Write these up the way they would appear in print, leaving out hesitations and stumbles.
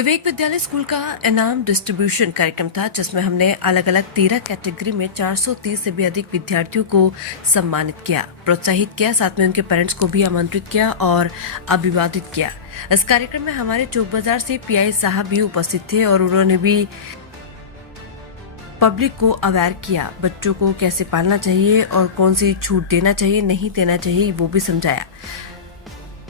विवेक विद्यालय स्कूल का इनाम डिस्ट्रीब्यूशन कार्यक्रम था, जिसमें हमने अलग अलग 13 कैटेगरी में 430 से भी अधिक विद्यार्थियों को सम्मानित किया, प्रोत्साहित किया, साथ में उनके पेरेंट्स को भी आमंत्रित किया और अभिवादित किया। इस कार्यक्रम में हमारे चौक बाजार से पीआई साहब भी उपस्थित थे और उन्होंने भी पब्लिक को अवेयर किया, बच्चों को कैसे पालना चाहिए और कौन सी छूट देना चाहिए, नहीं देना चाहिए, वो भी समझाया।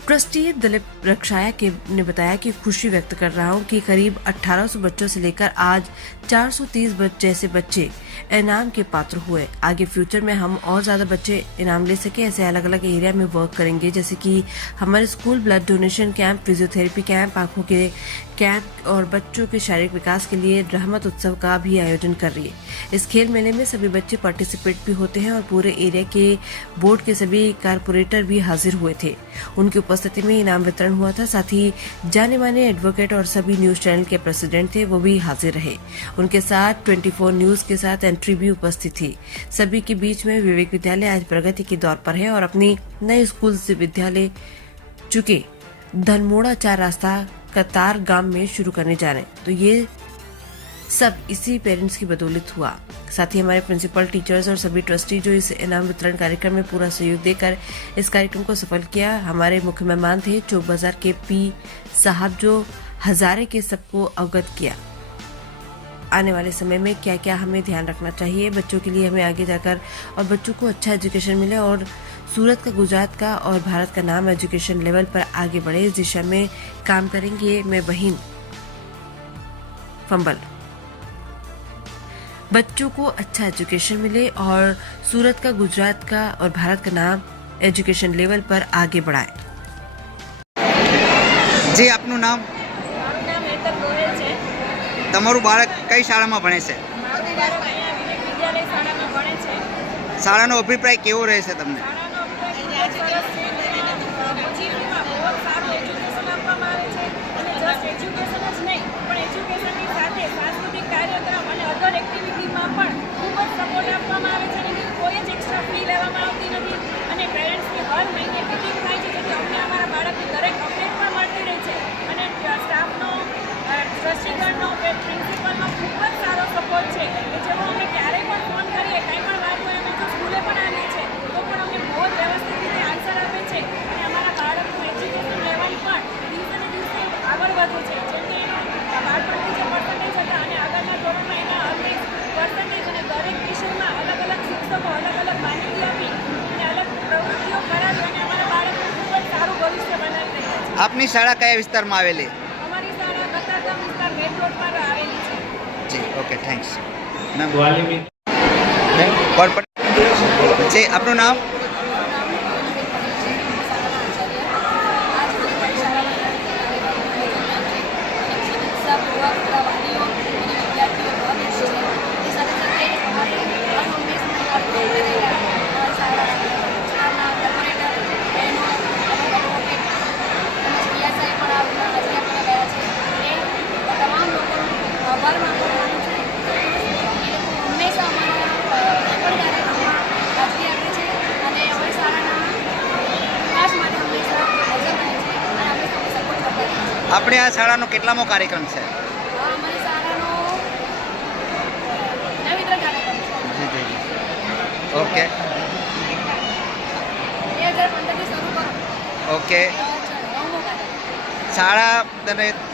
ट्रस्टी दिलीप रक्षाया ने बताया कि खुशी व्यक्त कर रहा हूं कि करीब 1800 बच्चों से लेकर आज 430 जैसे बच्चे इनाम के पात्र हुए। आगे फ्यूचर में हम और ज्यादा बच्चे इनाम ले सके, ऐसे अलग अलग एरिया में वर्क करेंगे, जैसे कि हमारे school blood donation camp, physiotherapy camp, आंखों के कैंप और बच्चों के शारीरिक विकास के लिए रहमत उत्सव का भी आयोजन कर रही है। इस खेल मेले में सभी बच्चे पार्टिसिपेट भी होते हैं और पूरे एरिया के बोर्ड के सभी कारपोरेटर भी हाजिर हुए थे। उनकी उपस्थिति में इनाम वितरण हुआ था। साथ ही जाने माने एडवोकेट और सभी न्यूज चैनल के प्रेसिडेंट थे, वो भी हाजिर रहे। उनके साथ 24 न्यूज के साथ एंट्री भी उपस्थित थी। सभी के बीच में विवेक विद्यालय आज प्रगति के दौर पर है और अपनी नए स्कूल से विद्यालय चुके धनमोड़ा 4 रास्ता कतार गांव में शुरू करने जा रहे हैं। तो ये सब इसी पेरेंट्स की बदौलत हुआ। साथ ही हमारे प्रिंसिपल, टीचर्स और सभी ट्रस्टी जो इस इनाम वितरण कार्यक्रम में पूरा सहयोग देकर इस कार्यक्रम को सफल किया। हमारे मुख्य मेहमान थे चौक बाजार के पी साहब, जो हजारे के सबको अवगत किया आने वाले समय में क्या क्या हमें ध्यान रखना चाहिए बच्चों के लिए, हमें आगे जाकर और बच्चों को अच्छा एजुकेशन मिले और सूरत का, गुजरात का और भारत का नाम एजुकेशन लेवल पर आगे बढ़े, इस दिशा में काम करेंगे। मैं बहिन फंबल, बच्चों को अच्छा एजुकेशन मिले और सूरत का, गुजरात का और भारत का नाम एजुकेशन लेवल पर आगे बढ़ाए। जी, आपનું નામ? મારું નામ હેતલ ગોહિલ છે। તમારું બાળક કઈ શાળામાં ભણે છે? મારું બાળક અહીંયા વિવેક વિદ્યાલય શાળામાં ભણે છે। શાળાનો અભિપ્રાય કેવો રહેશે તમને? શાળાનો અભિપ્રાય ખૂબ જ સરસ છે। ઓછી ફીમાં બહુ સારું એજ્યુકેશન આપવામાં આવે છે અને જસ્ટ એજ્યુકેશન જ નહીં, પણ એજ્યુકેશનની સાથે સાંસ્કૃતિક કાર્યક્રમ અને અધર એક્ટિવિટીમાં પણ ખૂબ જ સપોર્ટ આપવામાં આવે છે અને કોઈ જ એક્સ્ટ્રા ફી લેવામાં આવતી નથી અને પેરેન્ટ્સની હર મહિને મિટિંગ થાય છે, જેથી અમને અમારા બાળકની દરેક અપડેટ પણ મળતી રહે છે અને સ્ટાફનો, ટ્રસ્ટીગણનો, પ્રિન્સિપલનો ખૂબ જ સારો સપોર્ટ છે કે જેવો અમે ક્યારેય પણ ફોન કરીએ, કંઈ પણ વાત હોય, અમે જો સ્કૂલે પણ આવીએ છીએ તો પણ અમને બહુ જ વ્યવસ્થિત રીતે આન્સર આપે છે અને અમારા બાળકનું એજ્યુકેશન લેવલ પણ દિવસે ને દિવસે આગળ વધે છે। જેમ કે એનું બાળપણથી જે પર્સન્ટેજ હતા અને આગળના ધોરણમાં એના અલગ પર્સન્ટેજ અને દરેક વિષયમાં અલગ અલગ શિક્ષકો અલગ અલગ માહિતી આપી અને અલગ પ્રવૃત્તિઓ કરાવી અને અમારા બાળકનું ખૂબ જ સારું ભવિષ્ય બનાવી રહ્યા છે। આપની શાળા કયા વિસ્તારમાં આવેલી? અમારી શાળા કતારગામ વિસ્તાર મેઇન રોડ પર આવેલી છે। જી, ઓકે, થેન્ક્સ। વાલી જી, આપનું નામ? આપણે આ શાળાનો કેટલામો કાર્યક્રમ છે? અમારી શાળાનો નવીનતમ કાર્યક્રમ છે। જી જી, ઓકે 2015થી શરૂ કરો। ઓકે, નવમો કાર્યક્રમ। શાળા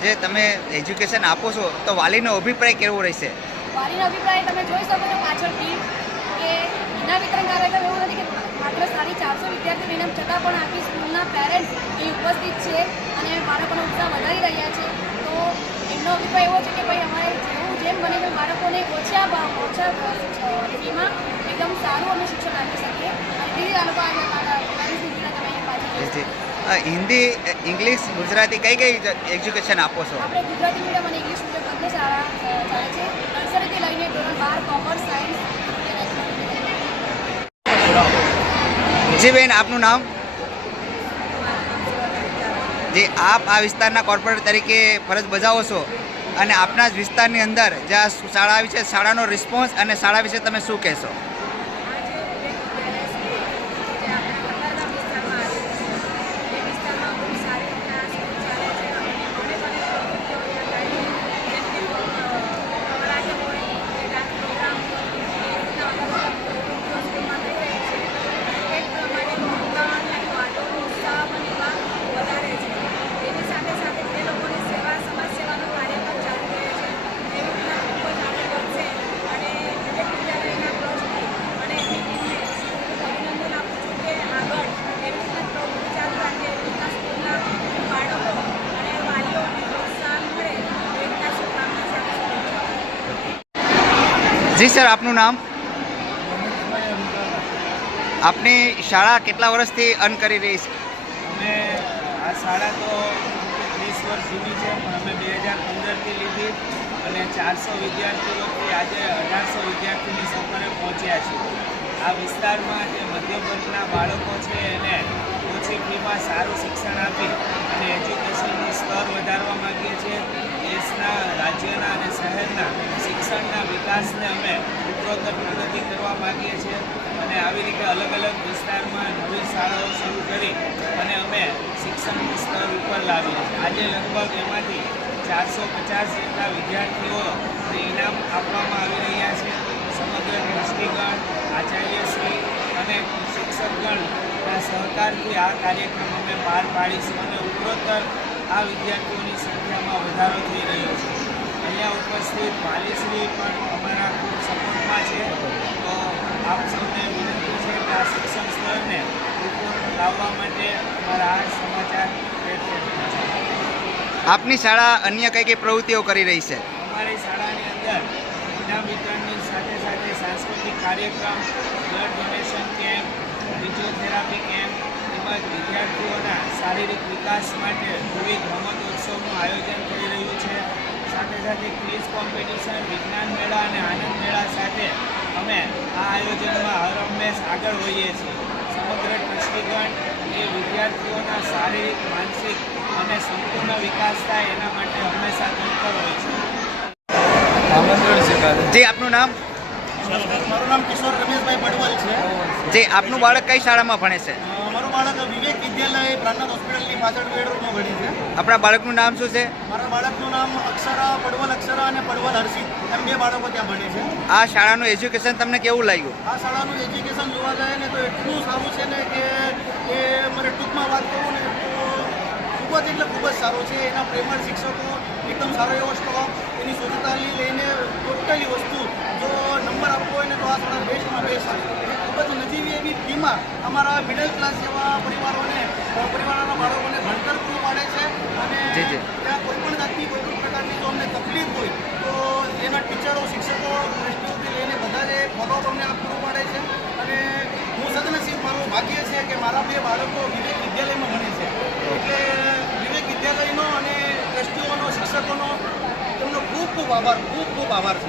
જે તમે એજ્યુકેશન આપો છો તો વાલીનો અભિપ્રાય કેવો રહેશે? વાલીનો અભિપ્રાય તમે જોઈ શકો છો પાછળ ટીમ કે ઇનામ વિતરણ કાર્યક્રમ એવું નથી કે માત્ર 450 વિદ્યાર્થીઓ ઇનામ છતાં પણ આપણી સ્કૂલના પેરેન્ટ્સ એ ઉપસ્થિત છે અને બાળકોનો ઉત્સાહ વધારી રહ્યા છે। તો એમનો અભિપ્રાય એવો છે કે ભાઈ અમારે જેમ બને તેમ બાળકોને ઓછા ફીમાં એકદમ સારું અમે શિક્ષણ આપી શકીએ અને તેથી આ લોકો જી, હિન્દી, ઇંગ્લિશ, ગુજરાતી કઈ કઈ એજ્યુકેશન આપો છો? આપણે ગુજરાતી મીડિયમ અને ઇંગ્લિશ મીડિયમ બંને શાળા ચાલે છે। નર્સરીથી લઈને ધોરણ 12 કોમર્સ, સાયન્સ। જી બેન, આપનું નામ? જે આપ આ વિસ્તારના કોર્પોરેટર તરીકે ફરજ બજાવો છો અને આપના જ વિસ્તારની અંદર જે આ શાળા વિશે, શાળાનો રિસ્પોન્સ અને શાળા વિશે તમે શું કહેશો? જી સર, આપનું નામ? આપની શાળા કેટલા વર્ષથી અર્ન કરી રહી છે? અમે આ શાળા તો 20 વર્ષ જૂની છે, પણ અમે 2015થી લીધી અને 400 વિદ્યાર્થીઓથી આજે 1800 વિદ્યાર્થીની સંપર્કે પહોંચ્યા છીએ. આ વિસ્તારમાં જે મધ્યમ વર્ગના બાળકો છે એને ઓછી ફીમાં સારું શિક્ષણ આપી અને એજ્યુકેશનનું સ્તર વધારવા માગીએ છીએ. દેશના, રાજ્યના અને શહેરના શિક્ષણના વિકાસને અમે ઉત્તરોત્તર પ્રગતિ કરવા માગીએ છીએ અને આવી રીતે અલગ અલગ વિસ્તારમાં નવી શાળાઓ શરૂ કરી અને અમે શિક્ષણનું સ્તર ઉપર લાવીએ છીએ. આજે લગભગ એમાંથી 450 જેટલા વિદ્યાર્થીઓને ઇનામ આપવામાં આવી રહ્યા છે. સમગ્ર ટ્રસ્ટીગણ, આચાર્યશ્રી અને શિક્ષકગણના સહકારથી આ કાર્યક્રમ અમે પાર પાડીશું અને ઉત્તરોત્તર આ વિદ્યાર્થીઓની સંખ્યામાં વધારો થઈ રહ્યો છે. અહીંયા ઉપસ્થિત વાલીશ્રી પણ અમારા ખૂબ સપોર્ટમાં છે. તો આપ સૌને વિનંતી છે કે આ શિક્ષણ સ્તરને ઉપર લાવવા માટે અમારા આ સમાચાર પ્લેટફોર્મ છે. આપની શાળા અન્ય કઈ કઈ પ્રવૃત્તિઓ કરી રહી છે? અમારી શાળાની અંદર ઇનામ વિતરણની સાથે સાથે સાંસ્કૃતિક કાર્યક્રમ, blood donation camp, physiotherapy camp તેમજ વિદ્યાર્થીઓના શારીરિક વિકાસ માટે વિવિધ રમતોત્સવનું આયોજન થઈ રહ્યું છે. સાથે સાથે ક્વિઝ કોમ્પિટિશન, વિજ્ઞાન મેળા અને આનંદ મેળા સાથે અમે આ આયોજનમાં હર હંમેશ આગળ હોઈએ છીએ. સમગ્ર ટ્રસ્ટીગણ એ વિદ્યાર્થીઓના શારીરિક, માનસિક અને સંપૂર્ણ વિકાસ થાય એના માટે હંમેશા તત્પર હોય છે. જી, આપનું નામ? મારું નામ કિશોર રમેશભાઈ પડવલ છે. જી, આપનું બાળક કઈ શાળામાં ભણે છે? મારું બાળક વિવેક વિદ્યાલય પ્રાણનાથ હોસ્પિટલની પાછળ વેડરૂમમાં ભણી છે. આપણા બાળકનું નામ શું છે? મારા બાળકનું નામ અક્ષરા અને પડવલ હર્ષિત એમ 2 બાળકો ત્યાં ભણે છે. આ શાળાનું એજ્યુકેશન તમને કેવું લાગ્યું? આ શાળાનું એજ્યુકેશન જોવા જાય ને તો એટલું સારું છે ને કે એ મને ટૂંકમાં વાત કરું ને તો ખૂબ જ સારું છે. એના પ્રેમળ શિક્ષકો, એકદમ સારો એવો સ્ટોફ, એની સ્વચ્છતાથી લઈને ટોટલી વસ્તુ જો નંબર આપવો હોય ને તો આ શાળા બેસ્ટમાં બેસ્ટ છે. ખૂબ જ નજીવી એવી ફીમાં અમારા મિડલ ક્લાસ જેવા પરિવારના બાળકોને ભણતર પૂરું પાડે છે અને ત્યાં કોઈ પણ જાતની કોઈ પણ પ્રકારની જો અમને તકલીફ હોય તો એના ટીચરો, શિક્ષકો, ટ્રસ્ટીઓથી લઈને બધા જ ફોલોઅપ અમને આ પૂરું પાડે છે. અને હું સદનસીબ, મારું ભાગ્ય છે કે મારા 2 બાળકો વિવેક વિદ્યાલયમાં ભણે છે. એટલે વિવેક વિદ્યાલયનો અને ટ્રસ્ટીઓનો, શિક્ષકોનો તેમનો ખૂબ આભાર છે.